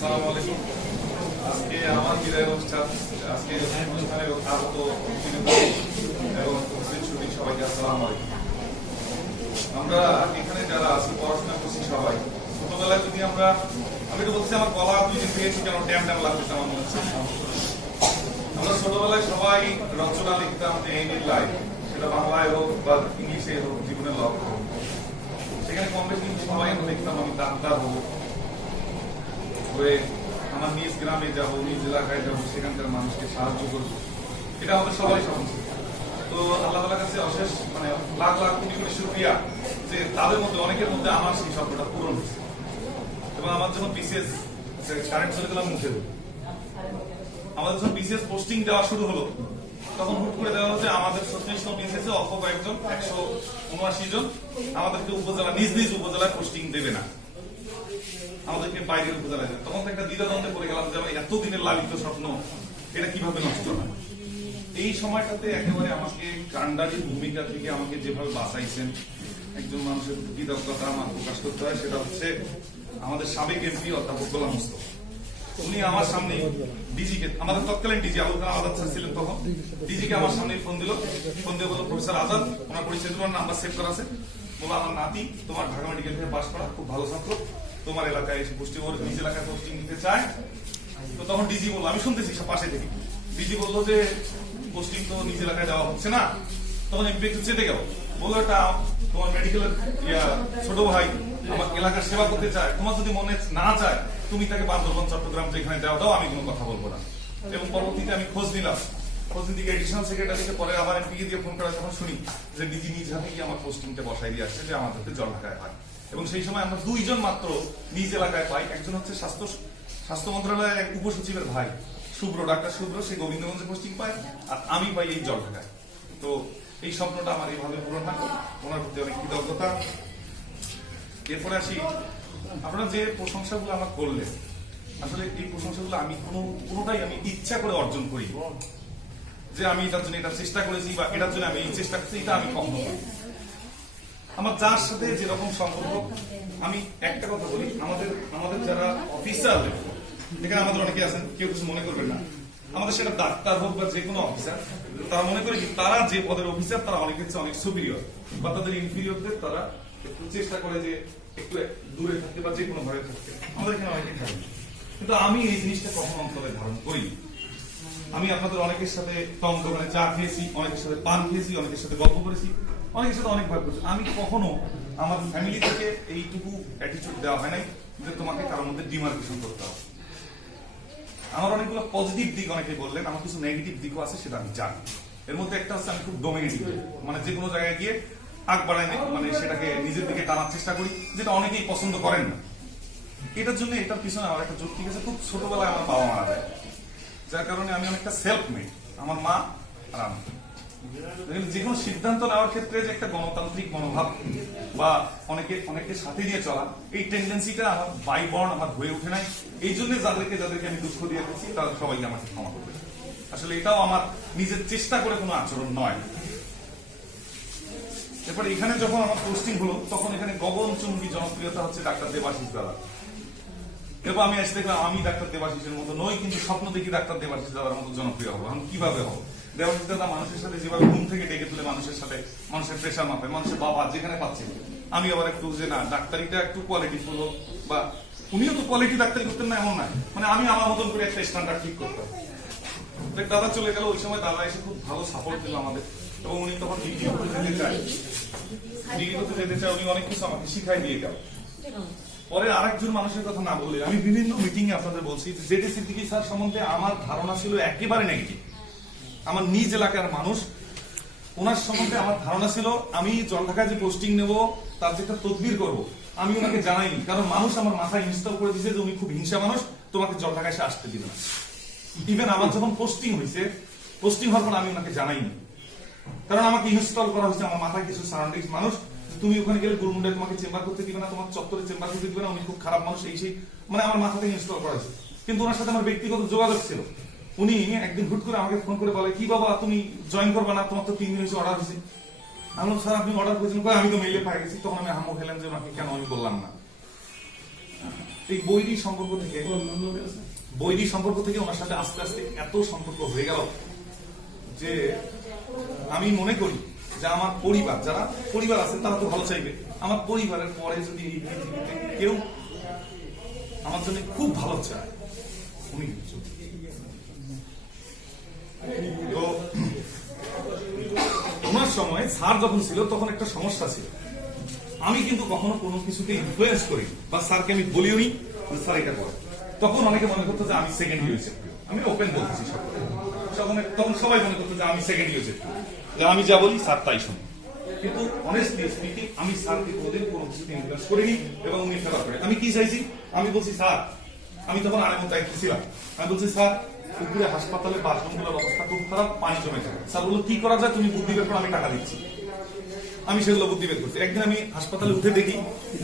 আসসালামু আলাইকুম। আজকে আমার বিদায় অনুষ্ঠান। আজকে অনুষ্ঠানে আগত এবং উপস্থিত ছুটি সবাইকে আসসালামু আলাইকুম। আমরা এখানে যারা আছি পড়াশোনা করছি সবাই ছোটবেলায় যদি আমি তো বলছি আমার গলা দুই দিন পেয়েছি কেন ট্যাম ট্যাম লাগতেছে আমার মনে হচ্ছে। আমরা ছোটবেলায় সবাই রচনা লিখতাম যে এই লাইফ, সেটা বাংলায় হোক বা ইংলিশে হোক, জীবনের লক্ষ্য। সেখানে কম বেশি সবাই আমরা দেখতাম আমি ডাক্তার হবো, হয়ে আমার নিজ গ্রামে যাবো, নিজ এলাকায় যাবো, সেখানকার মানুষকে সাহায্য করবো। এটা আমাদের সবাই স্বপ্ন ছিল। তো আল্লাহ তাআলার কাছে অশেষ লাখ লাখ কোটি কোটি শুকরিয়া যে তাদের মধ্যে অনেকের মধ্যে আমার সেই স্বপ্নটা পূরণ হয়েছে। এবং আমার যখন বিসিএস কারেন্ট চলে গেলাম মুখে, আমাদের যখন বিসিএস পোস্টিং দেওয়া শুরু হলো তখন হুট করে দেওয়া হচ্ছে আমাদের 36 বিসিএস এ অল্প কয়েকজন 179 জন আমাদেরকে উপজেলা নিজ নিজ উপজেলায় পোস্টিং দেবে না, আমাদেরকে বাইরের উপজেলায় দেবে। তখন তো একটা দ্বিধাদ্বন্দ্বে পড়ে গেলাম যে আমি এতদিনের লালিত স্বপ্ন এটা কিভাবে নষ্ট হয়। এই সময়টাতে একেবারে আমাকে কান্ডারির ভূমিকা থেকে আমাকে যেভাবে বাঁচাইছেন, একজন মানুষের কৃতজ্ঞতা আমার প্রকাশ করতে হয়। সেটা হচ্ছে আমাদের সাবেক এমপি অধ্যাপক গোলাম মোস্তফা। উনি আমার সামনে ডিজিকে, আমাদের তৎকালীন ডিজি আবুল কালাম আজাদ স্যার ছিলেন তখন, ডিজিকে আমার সামনে ফোন দিয়ে বলল, প্রফেসর আজাদ, ওনার পরিচয় তোমার নাম্বার সেভ করা আছে, বলো আমার নাতি তোমার ঢাকা মেডিকেল থেকে পাস করা, খুব ভালো ছাত্র, তোমার এলাকায় এসে পোস্টিং, ওর নিজ এলাকায় পোস্টিং নিতে চায়। তো তখন ডিজি বললো, আমি শুনতেছি পাশে থেকে, ডিজি বললো যে পোস্টিং তো নিজ এলাকায় দেওয়া হচ্ছে না। তখন এমপি একটু চেতে গেল, বললো এটা তোমার মেডিকেলের ছোট ভাই আমার এলাকার সেবা করতে চায়, তোমার যদি মনে না চায় তুমি তাকে বান্দরবান চট্টগ্রাম যেখানে দাও, আমি কোনো কথা বলবো না। এবং পরবর্তীতে আমি খোঁজ নিলাম, খোঁজ নিতে এডিশনাল সেক্রেটারিকে, পরে আবার এমপি দিয়ে ফোন করা যখন শুনি যে ডিজি নিজ হাতে গিয়ে আমার পোস্টিংটা বসাই দিয়ে আসছে যে আমাদেরকে জলঢাকায় হয়। এবং সেই সময় আমরা দুইজন মাত্র নিজ এলাকায় পাই। একজন হচ্ছে স্বাস্থ্য মন্ত্রণালয়ের উপসচিবের ভাই শুভ্র, ডাক্তার শুভ্র, সে গোবিন্দগঞ্জে পোস্টিং পায়, আর আমি পাই এই জলঢাকায়। তো এই স্বপ্নটা আমার এইভাবে পূরণ হয়, ওনার প্রতি অনেক কৃতজ্ঞতা। এরপরে আসি, আপনারা যে প্রশংসাগুলো আমার করলেন, আসলে এই প্রশংসাগুলো আমি কোনোটাই আমি ইচ্ছা করে অর্জন করি, যে আমি এটার জন্য এটা চেষ্টা করেছি বা এটার জন্য আমি এই চেষ্টা করছি, এটা আমি কখনো করি। আমার যার সাথে যেরকম সম্পর্ক, আমি একটা কথা বলি, আমাদের যারা অফিসার, এখানে আমাদের অনেকে আছেন, কেউ কিছু মনে করবেন না, আমাদের সেটা ডাক্তার হোক বা যে কোনো অফিসার, তারা মনে করে কি তারা যে পদের অফিসার তারা অনেক ক্ষেত্রে অনেক সুপিরিয়র, বা তাদের ইনফিরিয়রদের তারা একটু চেষ্টা করে যে একটু দূরে থাকতে বা যে কোনো ঘরে থাকতে। আমাদের এখানে অনেকে থাকে, কিন্তু আমি এই জিনিসটা কখনো অন্তরে ধারণ করি। আমি আপনাদের অনেকের সাথে টং দোকানে চা খেয়েছি, অনেকের সাথে পান খেয়েছি, অনেকের সাথে গল্প করেছি, অনেকের সাথে অনেক ভাগ করেছি। আমি কখনো আমার ফ্যামিলি থেকে এইটুকু অ্যাটিটিউড দেওয়া হয় নাই যে তোমাকে কারোর মধ্যে ডিমার্কেশন করতে হবে। আমার অনেকগুলো পজিটিভ দিক অনেকে বললেন, আমার কিছু নেগেটিভ দিকও আছে, সেটা আমি জানি। এর মধ্যে একটা হচ্ছে আমি খুব ডোমিনেটিং, মানে যে কোনো জায়গায় গিয়ে আগ বাড়ায় মানে সেটাকে নিজের দিকে টানার চেষ্টা করি, যেটা অনেকেই পছন্দ করেন না। এটার জন্য এটার পিছনে আমার একটা যুক্তি আছে, খুব ছোটবেলায় আমার বাবা মারা যায়, যার কারণে আমি অনেকটা সেলফ মেড, আমার মা আর আমি। যে কোনো সিদ্ধান্ত নেওয়ার ক্ষেত্রে যে একটা গণতান্ত্রিক মনোভাব বা অনেকে সাথে নিয়ে চলা, এই টেন্ডেন্সিটা আমার বাই বর্ন আমার হয়ে ওঠে নাই। এই জন্য যাদেরকে আমি দুঃখ দিয়ে দিচ্ছি তারা সবাইকে আমাকে ক্ষমা করবে। আসলে এটাও আমার নিজের চেষ্টা করে কোনো আচরণ নয়। এরপরে এখানে যখন আমার পোস্টিং হলো তখন এখানে গগনচুম্বী জনপ্রিয়তা হচ্ছে ডাক্তার দেবাশিস দাদা। এরপর আমি এসে দেখলাম আমি ডাক্তার দেবাশিসের মতো নই, কিন্তু স্বপ্ন দেখি ডাক্তার দেবাশিস দাদার মতো জনপ্রিয় হবো। আমি কিভাবে হবো? দেবাশিস দাদা মানুষের সাথে যেভাবে ঘুম থেকে ডেকে তুলে মানুষের সাথে মানুষের প্রেশার মাপে, মানুষের বাবা যেখানে পাচ্ছে, আমি আবার একটু যে না ডাক্তারিটা একটু কোয়ালিটি ফুল, বা উনিও তো কোয়ালিটি ডাক্তারি করতেন না এমন নয়, মানে আমি আমার মতন করে একটা স্ট্যান্ডার্ড ঠিক করতাম। দাদা চলে গেল, ওই সময় দাদা এসে খুব ভালো সাপোর্ট দিল আমাদের, এবং উনি তখন ডিগ্রি করতে যেতে চায়, উনি অনেক কিছু আমাকে শিখাই দিয়ে গেল। পরে আরেকজন মানুষের কথা না বলে আমি বিভিন্ন মিটিং এ আপনাদের বলছি যে জেডি সিদ্দিকী স্যার সম্বন্ধে আমার ধারণা ছিল একেবারে নেগেটিভ। আমার নিজ এলাকার মানুষ, ওনার সম্বন্ধে আমার ধারণা ছিল আমি জলঢাকায় যে পোস্টিং নেব তার যে একটা তদবির করবো, আমি ওনাকে জানাইনি, কারণ মানুষ আমার মাথায় ইনস্টল করে দিয়েছে যে উনি খুব হিংসা মানুষ, তোমাকে জলঢাকায় এসে আসতে দিবে না। ইভেন আমার যখন পোস্টিং হয়েছে, পোস্টিং হওয়ার পর আমি ওনাকে জানাইনি, কারণ আমাকে ইনস্টল করা হয়েছে আমার মাথায় কিছু সারাউন্ডিংস মানুষ, তুমি ওখানে গেলে গুরুমুন্ডায় তোমাকে চেম্বার করতে দিবে না, তোমার চত্বরে চেম্বার করতে দিবে না, উনি খুব খারাপ মানুষ, এই সেই, মানে আমার মাথা থেকে ইনস্টল করা হয়েছে। কিন্তু ওনার সাথে আমার ব্যক্তিগত যোগাযোগ ছিল। উনি একদিন হুট করে আমাকে ফোন করে বলে, কি বাবা তুমি জয়েন করবে না, তোমার তো 3 দিন হয়েছে অর্ডার হয়েছে। আমি বললাম স্যার আপনি অর্ডার করেছেন, আমি তো মেইলে পাই গেছি। তখন আমি হামো খেলাম যে ওনাকে কেন আমি বললাম না। এই বৈরী সম্পর্ক থেকে ওনার সাথে আস্তে আস্তে এত সম্পর্ক হয়ে গেল যে আমি মনে করি যে আমার পরিবার, যারা পরিবার আছে তারা তো ভালো চাইবে, আমার পরিবারের পরে যদি এই পৃথিবীতে কেউ আমার জন্য খুব ভালো চায় উনি। তো ওনার সময় স্যার যখন ছিল তখন একটা সমস্যা ছিল, আমি কিন্তু কখনো কোনো কিছুকে ইনফ্লুয়েন্স করি বা স্যারকে আমি বলিও নি স্যার এটা করে। তখন অনেকে মনে করতো যে আমি সেকেন্ড হয়েছে, আমি ওপেন বলতেছি তখন সবাই মনে করতো যে আমি সেকেন্ড হয়েছে, যে আমি যা বলি স্যার তাই শুনি। কিন্তু অনেস্টলি স্পিকিং আমি স্যারকে কোনোদিন কোনো কিছুতে ইনফ্লুয়েন্স করিনি এবং উনি ফেলা করে। আমি কি চাইছি, আমি বলছি স্যার, আমি তখন আরেক দায়িত্ব ছিলাম, আমি বলছি স্যার উপরে হাসপাতালে বাথরুমগুলোর অবস্থা খুব খারাপ, পানি জমে থাকে। স্যার বললো কি করা যায়, তুমি বুদ্ধি বের করো, আমি টাকা দিচ্ছি। আমি সেগুলো বুদ্ধি বের করছি। একদিন আমি হাসপাতালে উঠে দেখি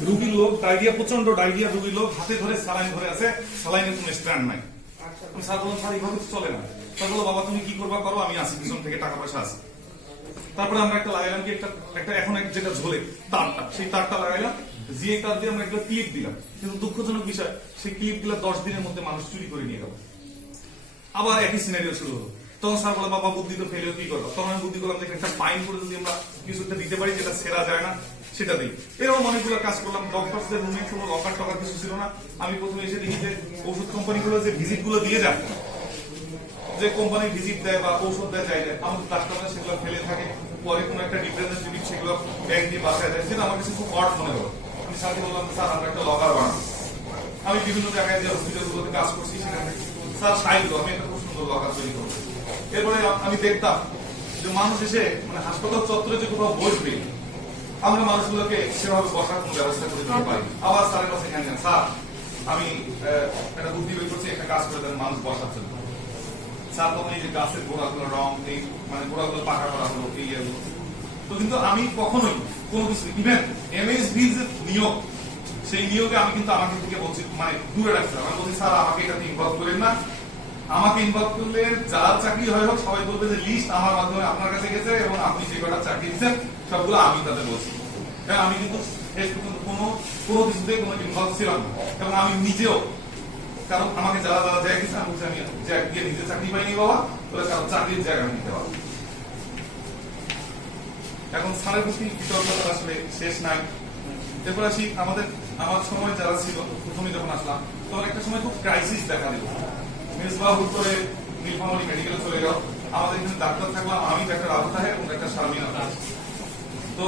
রুগীর লোক ডায়রিয়া, প্রচন্ড ডায়রিয়া, রুগীর লোক হাতে ধরে স্যালাইন ধরে আছে, স্যালাইনের কোনো স্ট্যান্ড নাই। স্যার বললাম স্যার এইভাবে তো চলে না। স্যার বললো বাবা তুমি কি করবা করো, আমি আসি, পিছন থেকে টাকা পয়সা আছে। তারপরে আমরা একটা লাগাইলাম কি একটা এখন যেটা ঝোলে তারটা, সেই তারটা লাগাইলাম, যে তার দিয়ে আমরা একটা ক্লিপ দিলাম। কিন্তু দুঃখজনক বিষয়, সেই ক্লিপ গুলা 10 দিনের মধ্যে মানুষ চুরি করে নিয়ে গেল। আবার একই সিনারিও শুরু হলো। তখন স্যার বলে বাবা বুদ্ধি তো ফেলেও কি করবো। তখন আমি বুদ্ধি করলাম যে একটা ফাইন করে যদি আমরা কিছুটা দিতে পারি যেটা সেরা যায় না সেটা দিই। এরকম অনেকগুলো কাজ করলাম। ডক্টরসদের রুমে কোনো লকার টকার কিছু ছিল না। আমি প্রথমে এসে দেখি যে ওষুধ কোম্পানিগুলো যে ভিজিট গুলো দিয়ে যায়, যে কোম্পানি ভিজিট দেয় বা ঔষধ দেয় চাইলে আমাদের ডাক্তাররা সেগুলো ফেলে থাকে, পরে কোনো একটা ডিফারেন্স যদি সেগুলো ব্যাগ দিয়ে বাসায় দেয়, সেটা আমার কাছে খুব অড মনে হলো। আমি স্যারকে বললাম স্যার আমরা একটা লকার বানাবো। আমি বিভিন্ন জায়গায় যে হসপিটালগুলোতে কাজ করছি সেখানে স্যার সাইড আমি একটা খুব সুন্দর লকার তৈরি করবো। এরপরে আমি দেখতাম যে মানুষ এসে মানে হাসপাতাল চত্বরে যে কোথাও বসবে, আমরা মানুষগুলোকে সেভাবে বসার কোনো ব্যবস্থা করে দিতে পারি। আবার স্যারের কাছে এখানে স্যার আমি একটা বুদ্ধি বের করছি, একটা কাজ করে দেন মানুষ বসার জন্য। স্যার তখন এই যে গাছের গোড়াগুলো রং, এই মানে গোড়াগুলো পাকা করা হলো, এই এগুলো তো। কিন্তু আমি কখনোই কোনো কিছু ইভেন এমএসভি যে নিয়োগ, সেই নিয়োগে আমি কিন্তু আমাকে থেকে বলছি মানে দূরে রাখছিলাম। আমি বলছি স্যার আমাকে এটাতে ইনভলভ করেন না, আমাকে ইনভলভ করলে যার চাকরি হয় হোক সবাই বলবে যে লিস্ট আমার মাধ্যমে আপনার কাছে গেছে এবং আপনি যে কটা চাকরি দিচ্ছেন সবগুলো আমি তাদের বলছি। হ্যাঁ আমি কিন্তু শেষ পর্যন্ত কোনো কিছুতে কোনো ইনভলভ ছিলাম না। এবং আমি নিজেও, কারণ আমাকে যারা যারা জায়গা দিচ্ছে আমি বলছি আমি গিয়ে নিজে চাকরি পাইনি বাবা, তাহলে কারণ চাকরির জায়গা আমি নিতে পারবো। এখন স্যারের প্রতি কৃতজ্ঞতা আসলে শেষ নাই। এরপর আসি আমার সময় যারা ছিল, প্রথমে যখন আসলাম তখন একটা সময় খুব ক্রাইসিস দেখা দিল। মেজবাহ হুট করে নীলফামারী মেডিকেলে চলে গেল। আমাদের এখানে ডাক্তার থাকলাম, আমি ডাক্তার আবু তাহের এবং ডাক্তার শারমিন আফরোজ। তো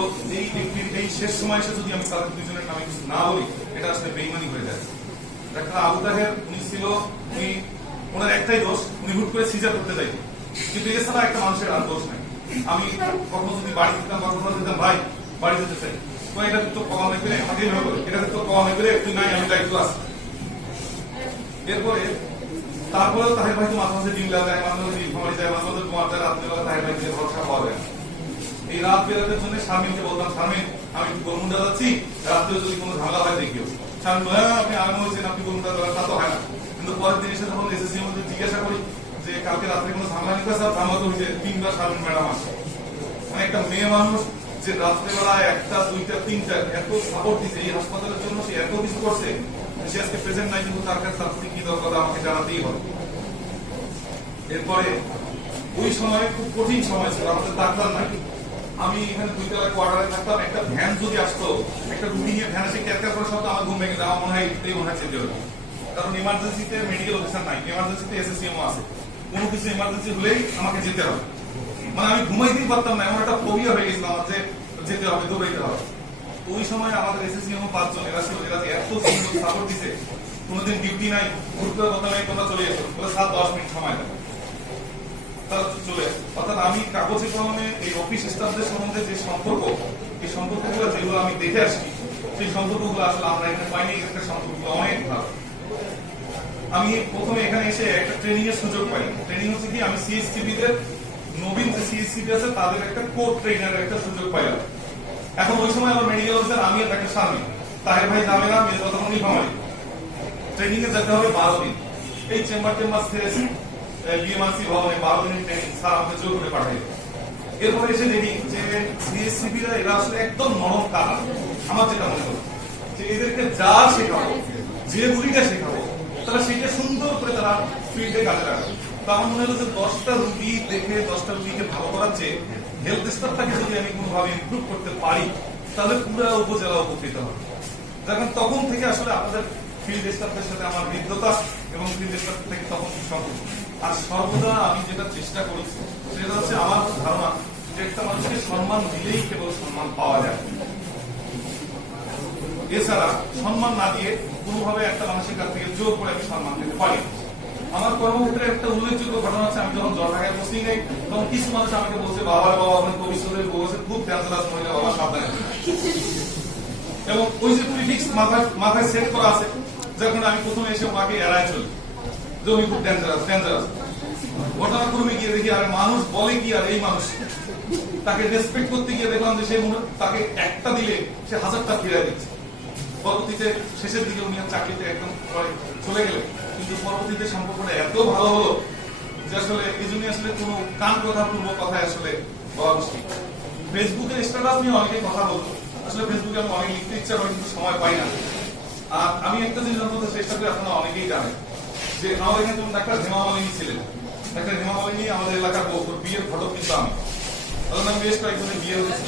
এই শেষ সময় এসে যদি আমি তাদের দুজনের নামে কিছু না বলি এটা আসলে বেইমানি হয়ে যায়। ডাক্তার আবু তাহের উনি ওনার একটাই দোষ, উনি হুট করে সিজার করতে যাইতেন, কিন্তু এছাড়া একটা মানুষের আর দোষ নাই। আমি কখনো যদি বাড়ি যেতাম বা কোথাও যেতাম, ভাই বাড়ি যেতে চাই, তো এটা তো কমা হয়ে গেলে আমাকে এইভাবে করে, এটা তো কমা হয়ে গেলে তুই নাই, আমি দায়িত্ব আছে। এরপরে তারপরেও তাহের ভাই তো মাঝে মাঝে ডিমলা যায়, মাঝে মাঝে নীলফামারী যায়, মাঝে মাঝে তোমার যায়, রাত্রেবেলা তাহের ভাই দিয়ে ভরসা পাওয়া যায়। এই রাত বেরাতের জন্য শারমিনকে বলতাম শারমিন আমি একটু গোলমুন্ডা যাচ্ছি, রাত্রেও যদি কোনো ঝামেলা হয় দেখিও। শারমিন হ্যাঁ আপনি আরাম হয়েছেন, আপনি গোলমুন্ডা যাবেন, তা তো হয় না। কিন্তু পরের দিন এসে যখন এসএসসির মধ্যে জিজ্ঞাসা করি যে কালকে রাত্রে কোনো ঝামেলা নিতে স্যার, ঝামেলা তো হয়েছে 3বার শারমিন ম্যাডাম আসে। মানে একটা মেয়ে মানুষ যে রাত্রেবেলা 1টা 2টা 3টা এত সাপোর্ট দিচ্ছে এই হাসপাতালের জন্য, সে এত কিছু করছে, সে আজকে প্রেজেন্ট নাই, কিন্তু তার কাছে তার কি দরকার আমাকে জানাতেই হবে। এরপরে ওই সময় খুব কঠিন সময় ছিল, আমাদের ডাক্তার নাই। আমি এখানে 2 তলায় কোয়ার্টারে থাকতাম, একটা ভ্যান যদি আসতো, একটা রুগী নিয়ে ভ্যান এসে ক্যারকার করার সাথে আমার ঘুম ভেঙে যায়, আমার মনে হয় এটাই মনে হয় চেঞ্জ হবে। কারণ ইমার্জেন্সিতে মেডিকেল অফিসার নাই, ইমার্জেন্সিতে এসএসসিএমও আছে, কোনো কিছু ইমার্জেন্সি হলেই আমাকে যেতে হবে। মানে আমি ঘুমাইতেই পারতাম না, এমন একটা ফোবিয়া হয়ে গেছিল আমার যে যেতে হবে, দৌড়াইতে হবে। ওই সময় আমাদের এসএসসিএমও 5 জন এরা ছিল, এরা এত সুন্দর সাপোর্ট দিছে, কোনোদিন ডিউটি নাই, ঘুরতে কথা নাই, তোমরা চলে এসো, বলে 7-10 মিনিট সময় দেবে, তারা চলে। অর্থাৎ আমি কাগজে কলমে এই অফিস স্টাফদের সম্বন্ধে যে সম্পর্ক, এই সম্পর্কগুলো যেগুলো আমি দেখে আসছি, সেই সম্পর্কগুলো আসলে আমরা এখানে পাইনি। এখানকার সম্পর্কগুলো অনেক ভালো। আমি প্রথমে এখানে এসে একটা ট্রেনিং এর সুযোগ পাই। ট্রেনিং হচ্ছে কি, আমি সিএসসিবি দের নবীন যে সিএসসিবি আছে তাদের একটা কোর ট্রেনারের একটা সুযোগ পাইলাম। এখন ওই সময় আমার মেডিকেল অফিসার আমি আর একটা শারমিন, তাহের ভাই জামেলা, মেজবাহ তখন নীলফামারী। ট্রেনিং এ যেতে হবে 12 দিন। এই চেম্বার থেকেছি বিএমআরসি ভবনে 12 দিনের ট্রেনিং স্যার আমাকে জোর করে পাঠাই। এরপরে এসে দেখি যে সিএসসিবিরা এরা আসলে একদম নরম কাজ। আমার যেটা মনে হলো যে এদেরকে যা শেখাবো যে রুগীটা শেখাবো তারা সেটা সুন্দর করে তারা ফিল্ডে কাজে লাগাবে। তো আমার মনে হলো যে 10টা রুগী দেখে 10টা রুগীকে ভালো করার চেয়ে হেলথ স্টাফটাকে যদি আমি কোনোভাবে ইমপ্রুভ করতে পারি তাহলে পুরো উপজেলা উপকৃত হবে। দেখেন তখন থেকে আসলে আপনাদের ফিল্ড স্টাফদের সাথে আমার হৃদ্যতা এবং ফিল্ড স্টাফ থেকে তখন সম্পর্ক। আর সর্বদা আমি যেটা চেষ্টা করি সেটা হচ্ছে আমার ধারণা যে একটা মানুষকে সম্মান দিলেই কেবল সম্মান পাওয়া যায়, এছাড়া সম্মান না দিয়ে কোনোভাবে একটা মানুষের কাছ থেকে জোর করে আমি সম্মান দিতে পারি। আমার কর্মক্ষেত্রে একটা উল্লেখযোগ্য ঘটনা হচ্ছে, আমি যখন ঢাকায় পোস্টিং নেই তখন কিছু মানুষ আমাকে বলছে, বাবা আপনার ভবিষ্যতের বলছে খুব ডেঞ্জারাস মহিলা, বাবা সাবধানে। এবং ওই যে প্রিফিক্স মাথায় সেট করা আছে, যখন আমি প্রথমে এসে মাকে এড়ায় চলি যে উনি খুব ডেঞ্জারাস। ঘটনাক্রমে গিয়ে দেখি আরে মানুষ বলে কি, আর এই মানুষ তাকে রেসপেক্ট করতে গিয়ে দেখলাম যে সে তাকে একটা দিলে সে 1000টা ফিরে দিচ্ছে। পরবর্তীতে শেষের দিকে উনি চাকরিতে একদম চলে গেলেন, কিন্তু পরবর্তীতে সম্পর্কটা এত ভালো হলো যে আসলে এই জন্য আসলে কোনো কান কথা পূর্ব কথায় আসলে বলা মুশকিল। ফেসবুকে স্ট্যাটাস নিয়ে অনেকে কথা বলতো, আসলে ফেসবুকে আমি অনেক লিখতে ইচ্ছা করি কিন্তু সময় পাই না। আর আমি একটা জিনিস জানতে চেষ্টা করি, আপনারা অনেকেই জানেন যে আমাদের এখানে যেমন ডাক্তার হেমা মালিনী ছিলেন। ডাক্তার হেমা মালিনী আমাদের এলাকার বিয়ের ঘটক কিন্তু আমি বেশ কয়েকজনের বিয়ে হয়েছে।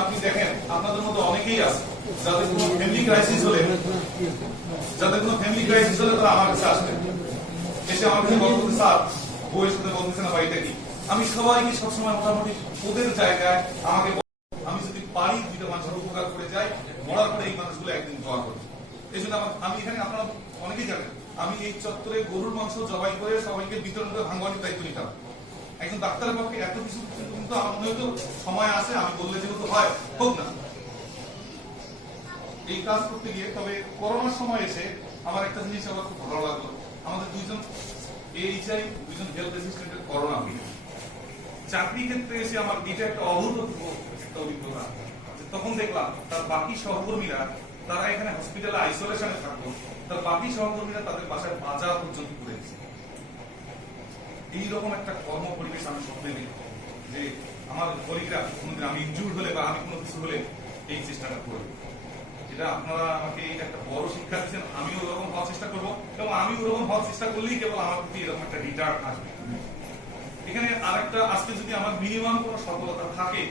আপনি দেখেন আপনাদের মধ্যে অনেকেই আছে যাদের কোনো ফ্যামিলি ক্রাইসিস হলে তারা আমার কাছে আসবেন, এসে আমার কাছে গল্প করতে, স্যার বইয়ের সাথে বলতেছে না বাড়িটা কি। আমি সবাইকে সবসময় মোটামুটি ওদের জায়গায় আমাকে আমি যদি পারি 2টা মানুষের উপকার করে যাই, মরার পরে এই মানুষগুলো একদিন দোয়া করবে। এই জন্য আমি এখানে আপনারা অনেকেই জানেন আমি এই চত্বরে গরুর মাংস জবাই করে সবাইকে বিতরণ করে ভাঙ্গানির দায়িত্ব নিতাম। একজন ডাক্তারের পক্ষে এত কিছু কিন্তু আমার মনে হতো সময় আসে, আমি বললে যেহেতু হয় হোক না এই কাজ করতে গিয়ে। তবে করোনার সময় এসে আমার একটা জিনিস আমার খুব ভালো লাগলো, আমাদের 2জন হেলথ অ্যাসিস্ট্যান্টের করোনা হয়ে চাকরি ক্ষেত্রে এসে আমার এটা একটা অভূতপূর্ব একটা অভিজ্ঞতা। তখন দেখলাম তার বাকি সহকর্মীরা তারা এখানে হসপিটালে আইসোলেশনে থাকতো, তার বাকি সহকর্মীরা তাদের বাসায় বাজার পর্যন্ত করে দিচ্ছে। এইরকম একটা কর্ম পরিবেশ আমি স্বপ্নে দেখি যে আমার কলিগরা কোনোদিন আমি ইনজুর হলে বা আমি কোনো কিছু হলে এই চেষ্টাটা করব। এটা আপনারা আমাকে একটা বড় শিক্ষা দিচ্ছেন, আমিও ওরকম হওয়ার চেষ্টা করবো, এবং আমি ওরকম হওয়ার চেষ্টা করলেই কেবল আমার প্রতি এরকম একটা রিটার্ন আসবে। এখানে আরেকটা, আজকে যদি আমার মিনিমাম কোনো সফলতা থাকে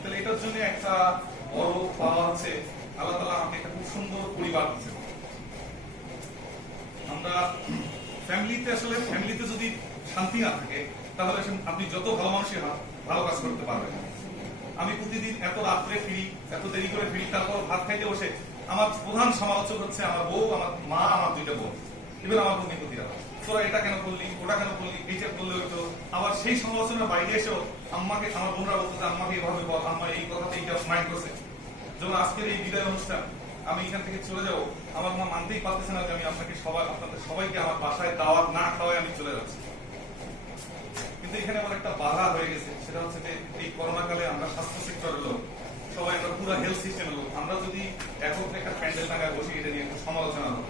তাহলে এটার জন্য একটা বড় পাওয়া হচ্ছে আল্লাহ তাআলা আমাকে একটা খুব সুন্দর পরিবার দিচ্ছেন। আমরা ফ্যামিলিতে যদি শান্তি না থাকে তাহলে আপনি যত ভালো মানুষই ভালো কাজ করতে পারবেন। আমি প্রতিদিন এত রাত্রে ফিরি, এত দেরি করে ফিরি, তারপর ভাত খাইতে বসে আমার প্রধান সমালোচক হচ্ছে আমার বউ, আমার মা, আমার 2টা বোন, এবার আমার ভগ্নিপতিরা, তোরা এটা কেন করলি, ওটা কেন করলি, এইটা করলে হইতো। আবার সেই সমালোচনার বাইরে এসেও আম্মাকে, আমার বোনরা বলতো আম্মাকে এভাবে বল, আম্মা এই কথাতে এইটা মাইন্ড করছে। যেমন আজকের এই বিদায় অনুষ্ঠান, আমি এখান থেকে চলে যাবো, আমার মা মানতেই পারতেছে না যে আমি আপনাদের সবাইকে আমার বাসায় দাওয়াত না খাওয়াই আমি চলে যাচ্ছি। কিন্তু এখানে আমার একটা বাধা হয়ে গেছে, সেটা হচ্ছে যে এই করোনা কালে আমরা স্বাস্থ্য সেক্টরের লোক, সবাই আমরা পুরো হেলথ সিস্টেমের লোক, আমরা যদি একত্রে একটা প্যান্ডেল টাকায় বসে এটা নিয়ে একটা সমালোচনা হলো,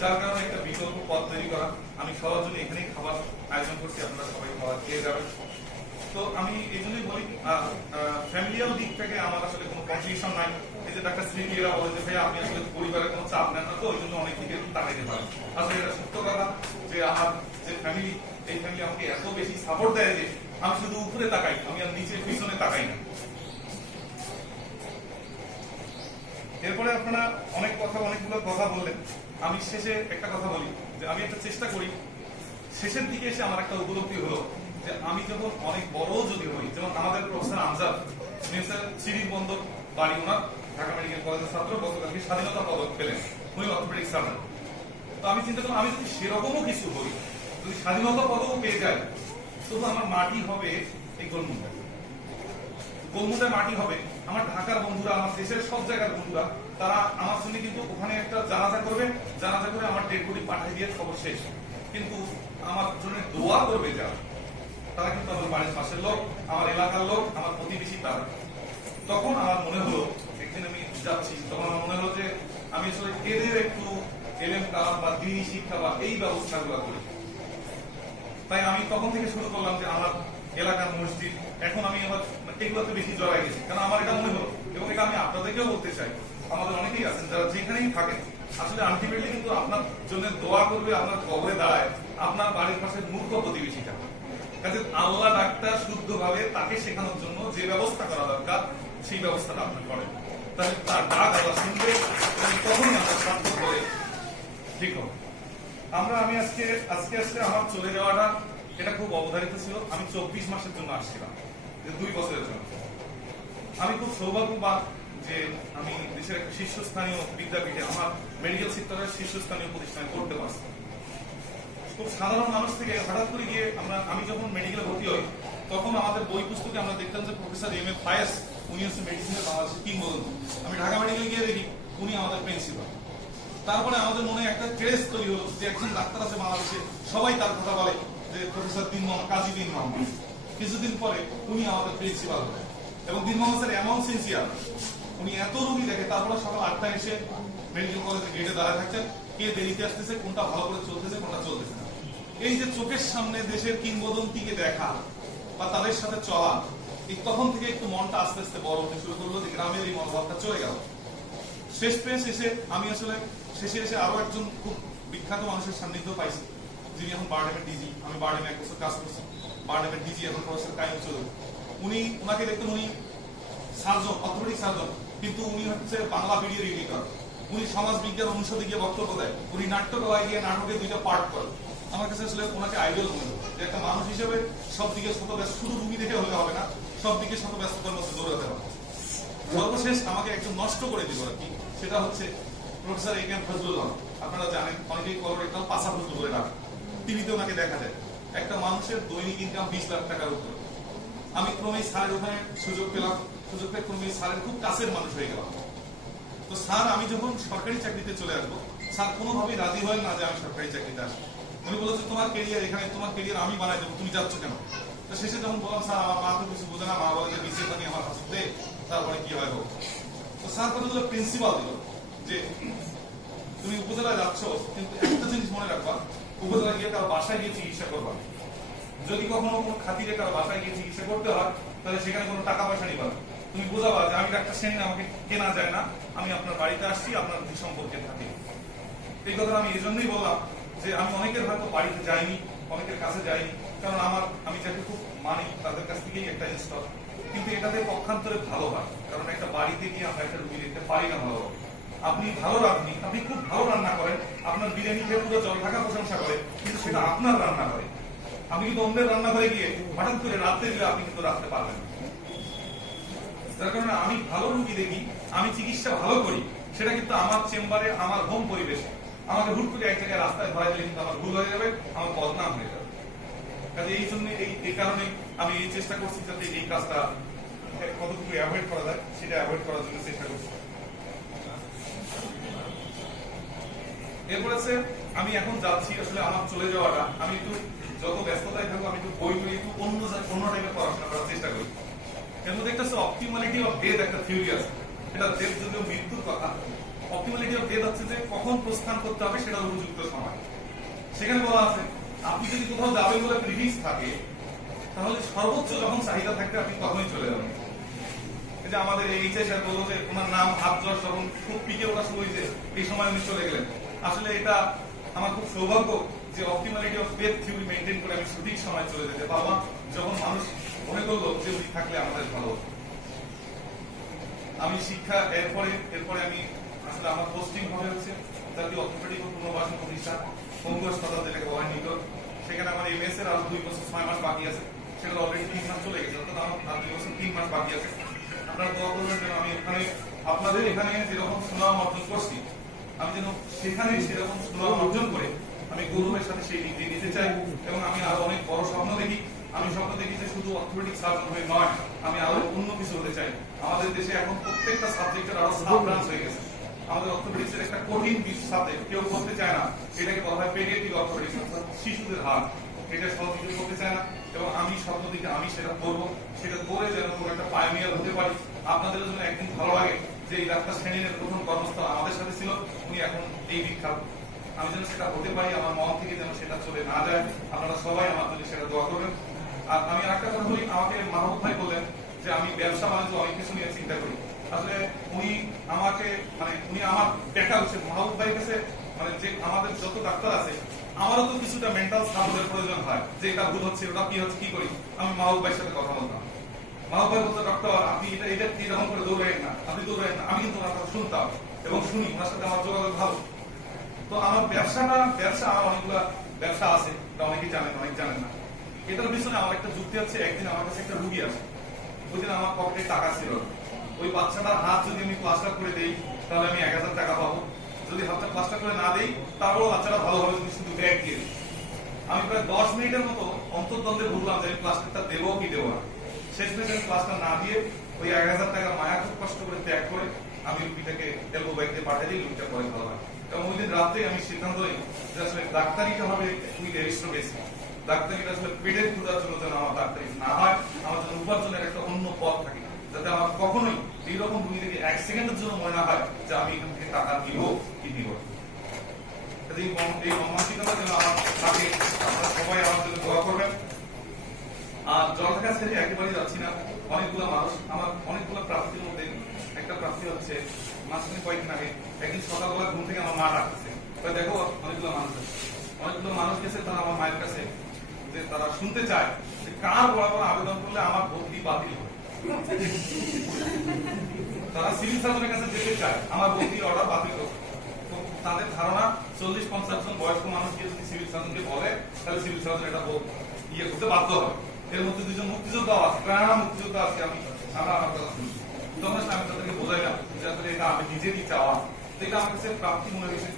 যার কারণে একটা বিকল্প পথ তৈরি করা। আমি সবার জন্য এখানেই খাবার আয়োজন করছি, আপনারা সবাই খাবার খেয়ে যাবেন। তো আমি এই জন্যই বলি ফ্যামিলিয়াল দিক থেকে আমার আসলে কোনো কম্পিটিশন নাই। এই যে ডাক্তার স্মৃতিরা বলে যে ভাই আপনি আসলে পরিবারের কোনো চাপ নেন না, তো ওই জন্য অনেক দিকে তাকাইতে পারেন। আসলে এটা সত্য কথা যে আমার যে ফ্যামিলি, এই ফ্যামিলি আমাকে এত বেশি সাপোর্ট দেয় যে আমি শুধু উপরে তাকাই, আমি আর নিচে পিছনে তাকাই না। এরপরে আপনারা অনেকগুলো কথা বললেন, আমি শেষে একটা কথা বলি যে আমি একটা চেষ্টা করি, শেষের দিকে এসে আমার একটা উপলব্ধি হলো যে আমি যখন অনেক বড় যদি হই, যেমন আমাদের প্রফেসর আমজাদ সিরিজ বন্দর বাড়ি, ওনার ঢাকা মেডিকেল কলেজের ছাত্র, গতকালকে স্বাধীনতা পদক পেলেন, উনি অর্থোপেডিক সার্জন। তো আমি চিন্তা করলাম আমি যদি সেরকমও কিছু হই, যদি স্বাধীনতা পদকও পেয়ে যাই, তবু আমার মাটি হবে এই গোলমুন্ডায় মাটি হবে। আমার ঢাকার বন্ধুরা, আমার দেশের সব জায়গার বন্ধুরা, তারা আমার সঙ্গে কিন্তু ওখানে একটা জানাজা করবে, জানাজা করে আমার ডেড বডি পাঠিয়ে দিয়ে খবর শেষ। কিন্তু আমার জন্য দোয়া করবে যারা, তারা কিন্তু আমার বাড়ির পাশের লোক, আমার এলাকার লোক, আমার প্রতিবেশী তারা। তখন আমার মনে হলো, একদিন আমি যাচ্ছি, তখন আমার মনে হলো যে আমি আসলে এদের একটু এলএম কালাম বা দিনী শিক্ষা বা এই ব্যবস্থাগুলো করি। তাই আমি তখন থেকে শুরু করলাম যে আমার এলাকার মসজিদ, এখন আমি আবার এগুলোতে বেশি জড়াই গেছি, কারণ আমার এটা মনে হলো, এবং এটা আমি আপনাদেরকেও বলতে চাই, আমাদের অনেকেই আছেন যারা যেখানেই থাকেন আসলে আলটিমেটলি কিন্তু আপনার জন্য দোয়া করবে, আপনার কবরে দাঁড়ায় আপনার বাড়ির পাশে মূর্খ প্রতিবেশীটা। কাজে আল্লাহ ডাক্তার শুদ্ধভাবে তাকে শেখানোর জন্য যে ব্যবস্থা করা দরকার সেই ব্যবস্থাটা আপনি করেন, তাহলে তার ডাক আল্লাহ শুনবে এবং তখনই আমরা সার্থক করে ঠিক হবে। আমি আজকে আমার চলে যাওয়াটা এটা খুব অবধারিত ছিল। আমি 24 মাসের জন্য আসছিলাম, 2 বছরের জন্য। আমি খুব সৌভাগ্যবান যে আমি দেশের একটা শীর্ষস্থানীয় বিদ্যাপীঠে আমার মেডিকেল সেক্টরের শীর্ষস্থানীয় প্রতিষ্ঠানে করতে পারছি। খুব সাধারণ মানুষ থেকে হঠাৎ করে গিয়ে আমি যখন মেডিকেলে ভর্তি হই তখন আমাদের বই পুস্তকে আমরা দেখতাম যে প্রফেসর M.A. ফায়েজ উনি হচ্ছে মেডিসিনের বাংলাদেশের কিংবদন্তি। আমি ঢাকা মেডিকেলে গিয়ে দেখি উনি আমাদের প্রিন্সিপাল। তারপরে আমাদের মনে একটা ক্রেজ তৈরি হলো যে একজন ডাক্তার আছে বাংলাদেশে, সবাই তার কথা বলে যে প্রফেসর কাজী দিন মোহাম্মদ। কিছুদিন পরে উনি আমাদের প্রিন্সিপাল হলেন এবং দিন মোহাম্মদ স্যার এমন সিনসিয়ার, উনি এত রোগী দেখে তারপরে সকাল 8টায় এসে মেডিকেল কলেজে গেটে দাঁড়ায় থাকতেন, কে দেরিতে আসতেছে, কোনটা ভালো করে চলতেছে, কোনটা চলতেছে না। এই যে চোখের সামনে দেশের কিংবদন্তিকে দেখা বা তাদের সাথে চলা, এই তখন থেকে একটু মনটা আস্তে আস্তে বড় হতে শুরু করলো, যে গ্রামের এই মনোভাবটা চলে গেল। শেষ পেশ এসে আমি আসলে শেষে এসে আরো একজন খুব বিখ্যাত মানুষের সান্নিধ্য পাইছি, যিনি এখন বারডেমের ডিজি। আমি বারডেমে 1 বছর কাজ করছি। বারডেমের ডিজি এখন প্রফেসর কাইম চৌধুরী। উনাকে দেখতেন, উনি সার্জন, অর্থোপেডিক সার্জন, কিন্তু উনি হচ্ছে বাংলা ভিডিও এডিটর। উনি সমাজ বিজ্ঞান অনুষদে গিয়ে বক্তব্য দেয়, উনি নাট্যকলায় গিয়ে নাটকে 2টা পার্ট করেন। আমার কাছে আসলে ওনাকে আইডিয়াল মনে হলো যে একটা মানুষ হিসেবে সব দিকে শতব্যস্ত, শুধু রুগী দেখে হলে হবে না, সব দিকে শতব্যস্ততার মধ্যে দৌড়াতে হবে। সর্বশেষ আমাকে একজন নষ্ট করে দিল আর কি, সেটা হচ্ছে প্রফেসর A.K.M. ফজলুল হক। আপনারা জানেন অনেকেই কলোরেক্টাল পাশা ফজলুল বলে ডাকে, টিভিতে ওনাকে দেখা যায়। একটা মানুষের দৈনিক ইনকাম 20 লাখ টাকার উপরে। আমি ক্রমেই স্যারের ওখানে সুযোগ পেলাম, সুযোগ পেয়ে ক্রমেই স্যারের খুব কাছের মানুষ হয়ে গেলাম। তো স্যার আমি যখন সরকারি চাকরিতে চলে আসবো, স্যার কোনোভাবেই রাজি হয় না যে আমি সরকারি চাকরিতে আসবো। উনি বলেছে তোমার কেরিয়ার এখানে, তোমার কেরিয়ার আমি বানাই দেবো, তুমি যাচ্ছ কেন? তো শেষে যখন বললাম স্যার আমার মা তো কিছু বোঝে না, মা বলে যে নিচে পানি আমার হাসতে, তারপরে কি হয় হোক। তো স্যার কতগুলো প্রিন্সিপাল দিল যে তুমি উপজেলায় যাচ্ছ, কিন্তু একটা জিনিস মনে রাখবা, উপজেলায় গিয়ে কারো বাসায় গিয়ে চিকিৎসা করবা। যদি কখনো কোনো খাতিরে কারো বাসায় গিয়ে চিকিৎসা করতে হয়, তাহলে সেখানে কোনো টাকা পয়সা নিবা না। তুমি বোঝাবা যে আমি ডাক্তার শ্রেণী, আমাকে কেনা যায় না, আমি আপনার বাড়িতে আসছি, আপনার যে সম্পর্কে থাকি। এই কথা আমি এই জন্যই বললাম যে আমি অনেকের হয়তো বাড়িতে যাইনি, অনেকের কাছে যাইনি, কারণ আমি যাকে খুব মানি তাদের কাছ থেকেই একটা ইনস্টল। কিন্তু এটাতে পক্ষান্তরে ভালো হয়, কারণ একটা বাড়িতে গিয়ে আমরা একটা রুগী দেখতে পারি না ভালো। আপনি ভালো রাঁধুনি, আপনি খুব ভালো রান্না করেন, আপনার বিরিয়ানি খেয়ে পুরো জল ঢাকা প্রশংসা করে, কিন্তু সেটা আপনার রান্না করে। আপনি কিন্তু অন্যের রান্না করে গিয়ে হঠাৎ করে রাত্রে গেলে আপনি কিন্তু রাখতে পারবেন। যার কারণে আমি ভালো রুগী দেখি, আমি চিকিৎসা ভালো করি, সেটা কিন্তু আমার চেম্বারে, আমার হোম পরিবেশে। আমাকে হুট করে এক জায়গায় রাস্তায় ধরা দিলে কিন্তু আমার ভুল হয়ে যাবে, আমার বদনাম হয়ে যাবে। কাজে এই জন্য এই কারণে আমি এই চেষ্টা করছি যাতে এই কাজটা কতটুকু অ্যাভয়েড করা যায় সেটা অ্যাভয়েড করার জন্য চেষ্টা করছি। এরপরে আমি এখন যাচ্ছি, আসলে আমার চলে যাওয়াটা আমি একটু যত ব্যস্ততায় থাকবো আমি একটু বই একটু অন্য টাইপের পড়াশোনা করার চেষ্টা করি। এর মধ্যে একটা অপটিমালিটি অফ ডেথ একটা থিওরি আছে, এটা ডেথ যদিও মৃত্যুর কথা। অপটিমালিটি অফ ডেথ হচ্ছে যে কখন প্রস্থান করতে হবে সেটা উপযুক্ত সময়। সেখানে বলা আছে আপনি যদি কোথাও যাবেন বলে প্রিভিক্স থাকে, তাহলে সর্বোচ্চ যখন চাহিদা থাকবে আপনি তখনই চলে যাবেন। এই যে আমাদের এইচএস স্যার বললো যে ওনার নাম হাত জ্বর যখন খুব পিকে ওঠা শুরু হয়েছে, এই সময় উনি চলে গেলেন। আসলে এটা আমার খুব সৌভাগ্য যে optimality of death theory maintain করে আমি সঠিক সময় চলে যেতে পারলাম, যখন মানুষ মনে করলো যে উনি থাকলে আমাদের ভালো। আমি শিক্ষা এরপরে আমি আসলে আমার পোস্টিং হবে হচ্ছে জাতীয় অর্থোপেডিক ও পুনর্বাসন প্রতিষ্ঠান, পঙ্গু হাসপাতাল যেটাকে বলা হয় নিকট। সেখানে আমার MS এর আরো 2 বছর 6 মাস বাকি আছে, সেটা অলরেডি 3 মাস চলে গেছে, অর্থাৎ আমার আর 2 বছর 3 মাস বাকি আছে। আপনারা দোয়া করবেন যেন আমি আপনাদের এখানে যেরকম সুনাম অর্জন করছি, আমি যেন সেখানে সেরকম সুনাম অর্জন করে আমি গৌরবের সাথে সেই ডিগ্রি নিতে চাই। এবং আমি আরো অনেক বড় স্বপ্ন দেখি। আমি স্বপ্ন দেখি যে শুধু অর্থোপেডিক সার্জন হয়ে নয়, আমি আরো অন্য কিছু হতে চাই। আমাদের দেশে এখন প্রত্যেকটা সাবজেক্টের আরো সাব ব্রাঞ্চ হয়ে গেছে। আমাদের অর্থোপেডিক্স এর একটা কঠিন সাবজেক্ট কেউ করতে চায় না, এটাকে বলা হয় পেডিয়াট্রিক অর্থোপেডিক্স, অর্থাৎ শিশুদের হাত। এটা সব কিছু করতে চায় না, এবং আমি স্বপ্ন দেখি আমি সেটা করবো, সেটা করে যেন কোনো একটা পাইনিয়ার হতে পারি। আপনাদের জন্য একদিন ভালো লাগে যে এই ডাক্তার শ্রেণীর প্রথম কর্মস্থল আমাদের সাথে ছিল, উনি এখন এই বিখ্যাত। আমি যেন সেটা হতে পারি, আমার মন থেকে যেন সেটা চলে না যায়। আপনারা সবাই আমার জন্য সেটা দোয়া করবেন। আর আমি একটা কথা বলি, আমাকে মাহবুব ভাই বললেন যে আমি ব্যবসা বাণিজ্য অনেক কিছু নিয়ে চিন্তা করি। আসলে উনি আমাকে মানে উনি আমার দেখা হচ্ছে মাহবুব ভাইয়ের কাছে, মানে যে আমাদের যত ডাক্তার আছে আমারও তো কিছুটা মেন্টাল সাপোর্টের প্রয়োজন হয়, যে এটা ভুল হচ্ছে, ওটা কি হচ্ছে, কি করি। আমি মাহবুব ভাইয়ের সাথে কথা বলতাম, মাহবুব ভাই বলতো ডক্টর আপনি এটা এটা এরকম করে দৌড়াইন না, আপনি দৌড়াইন না। আমি কিন্তু ওনার কথা শুনতাম এবং শুনি, ওনার সাথে আমার যোগাযোগ ভালো। তো আমার ব্যবসা আমার অনেকগুলো ব্যবসা আছে, এটা অনেকেই জানেন, অনেক জানেন না। এটার পিছনে আমার একটা যুক্তি হচ্ছে, একদিন আমার কাছে একটা রুগী আছে, ওই দিন আমার পকেটে টাকা ছিল, ওই বাচ্চাটার হাত যদি আমি প্লাস্টার করে দেই তাহলে আমি 1000 টাকা পাবো, যদি হাতটা প্লাস্টার করে না দেই তারপরও বাচ্চাটা ভালো হবে যদি শুধু ব্যাগ দিয়ে দিই। আমি প্রায় 10 মিনিটের মতো অন্তর্দ্বন্দ্বে ভুললাম যে আমি প্লাস্টারটা দেবো কি দেবো না। শেষমেশ আমি প্লাস্টার না দিয়ে ওই 1000 টাকার মায়া খুব কষ্ট করে ত্যাগ করে আমি রুগীটাকে এলবো ব্যাগ দিয়ে পাঠিয়ে দিই, রুগীটা পরে ভালো হয়। এবং ওই দিন রাত্রে আমি সিদ্ধান্ত নিই যে আসলে ডাক্তারিটা হবে উইথ এরিস্ট্রোবেসি, ডাক্তারিটা আসলে পেটের ক্ষুধার জন্য যেন আমার ডাক্তারি না হয়, আমার জন্য উপার্জনের একটা অন্য পথ থাকে, যাতে আমার কখনোই এইরকম রুগী থেকে 1 সেকেন্ডের জন্য মনে না হয় যে আমি এখান থেকে টাকা নিব কি নিব। এই মানসিকতা যেন আমার থাকে, আপনারা সবাই আমার জন্য দোয়া করবেন। আর জলঢাকা ছেড়ে একেবারেই যাচ্ছি না, অনেকগুলো মানুষ, আমার অনেকগুলো প্রার্থীর মধ্যে একটা প্রার্থী হচ্ছে মাঝখানে কয়েকদিন আগে একদিন সকালবেলা ঘুম থেকে আমার মা ডাকতেছে, দেখো অনেকগুলো মানুষ আছে, অনেকগুলো মানুষ গেছে তারা আমার মায়ের কাছে, যে তারা শুনতে চায় যে কার বরাবর আবেদন করলে আমার ভর্তি বাতিল হবে। তারা সিভিল সার্জনের কাছে যেতে চায় আমার ভর্তি অর্ডার বাতিল হোক। তাদের ধারণা 40-50 জন বয়স্ক মানুষ গিয়ে যদি সিভিল সার্জনকে বলে তাহলে সিভিল সার্জন এটা ইয়ে করতে বাধ্য হবে। এর মধ্যে 2 জন মুক্তিযোদ্ধা আছে, প্রায় মুক্তিযোদ্ধা আছে, আমরা আমার কথা শুনছি। তখন আমি তাদেরকে বোঝাইলাম যে আসলে এটা আমি নিজেরই চাওয়া, এটা আমার কাছে প্রাপ্তি মনে হয়েছে।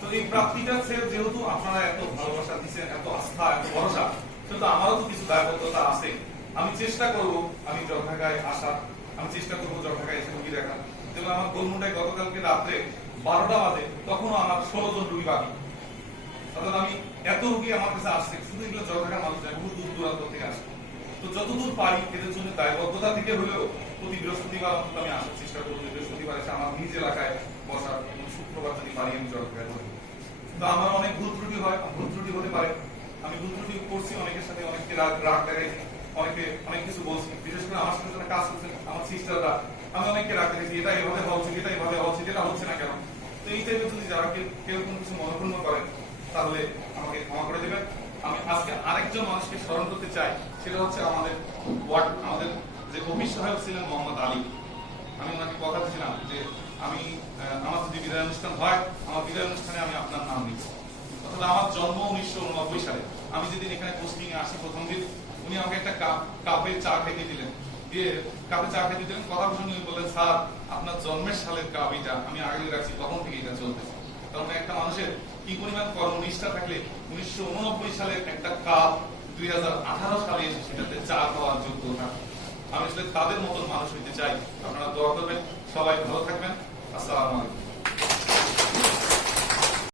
তো এই প্রাপ্তিটা যেহেতু আপনারা এত ভালোবাসা দিচ্ছেন, এত আস্থা, এত ভরসা, কিন্তু আমারও তো কিছু দায়বদ্ধতা আছে। আমি চেষ্টা করবো, আমি জলঢাকায় আসার, আমি চেষ্টা করবো জলঢাকায় এসে রুগী দেখা। যেমন আমার গোলমুন্ডায় গতকালকে রাত্রে 12টা বাজে, তখনও আমার 16 জন রুগী বাকি। অর্থাৎ আমি এত রুগী আমার কাছে আসছে, শুধু এগুলো জলঢাকার মানুষ নয়, বহু দূর দূরান্ত থেকে আসছে। তো যতদূর পারি এদের জন্য দায়বদ্ধতা থেকে হলেও প্রতি বৃহস্পতিবার অন্তত আমি আসার চেষ্টা করবো, যে বৃহস্পতিবার এসে আমার নিজ এলাকায় বসার, শুক্রবার যদি পারি আমি জলঢাকায় বসবো। তো আমার অনেক ভুল ত্রুটি হয়, ভুল ত্রুটি হতে পারে, আমি ভুল ত্রুটি করছি, অনেকের সাথে অনেককে রাগ দেখাইছি, অনেকে অনেক কিছু বলছি, বিশেষ করে আমার সাথে যারা কাজ করছে আমার সিস্টাররা, আমি অনেককে রাগ দেখাইছি, এটা এভাবে হওয়া উচিত, এটা এভাবে হওয়া উচিত, এটা হচ্ছে না কেন। তো এই টাইপের যদি যারা কেউ কোনো কিছু মনোক্ষুণ্ণ করেন তাহলে আমাকে ক্ষমা করে দেবেন। আমি আজকে আরেকজন মানুষকে স্মরণ করতে চাই, সেটা হচ্ছে আমাদের যে অফিস সহায়ক ছিলেন মোহাম্মদ আলী। আমি ওনাকে কথা দিয়েছিলাম যে আমি আমার যদি বিদায় অনুষ্ঠান হয়, আমার বিদায় অনুষ্ঠানে আমি আপনার নাম নিব। অর্থাৎ আমার জন্ম 1989 সালে, আমি যেদিন এখানে পোস্টিং এ আসি প্রথম দিন, উনি আমাকে একটা কাপে চা খাইতে দিলেন, দিয়ে কাপে চা খাইতে দিলেন, কথা শুনে উনি বললেন, স্যার আপনার জন্মের সালের কাপ এটা আমি আগে রাখছি, তখন থেকে এটা চলতেছে। কারণ একটা মানুষের কি পরিমাণ কর্মনিষ্ঠা থাকলে 1989 সালের একটা কাপ 2018 সালে এসে সেটাতে চা খাওয়ার যোগ্য থাকে। আমি আসলে তাদের মতন মানুষ হইতে চাই। আপনারা দোয়া করবেন, সবাই ভালো থাকবেন। আসসালামু আলাইকুম।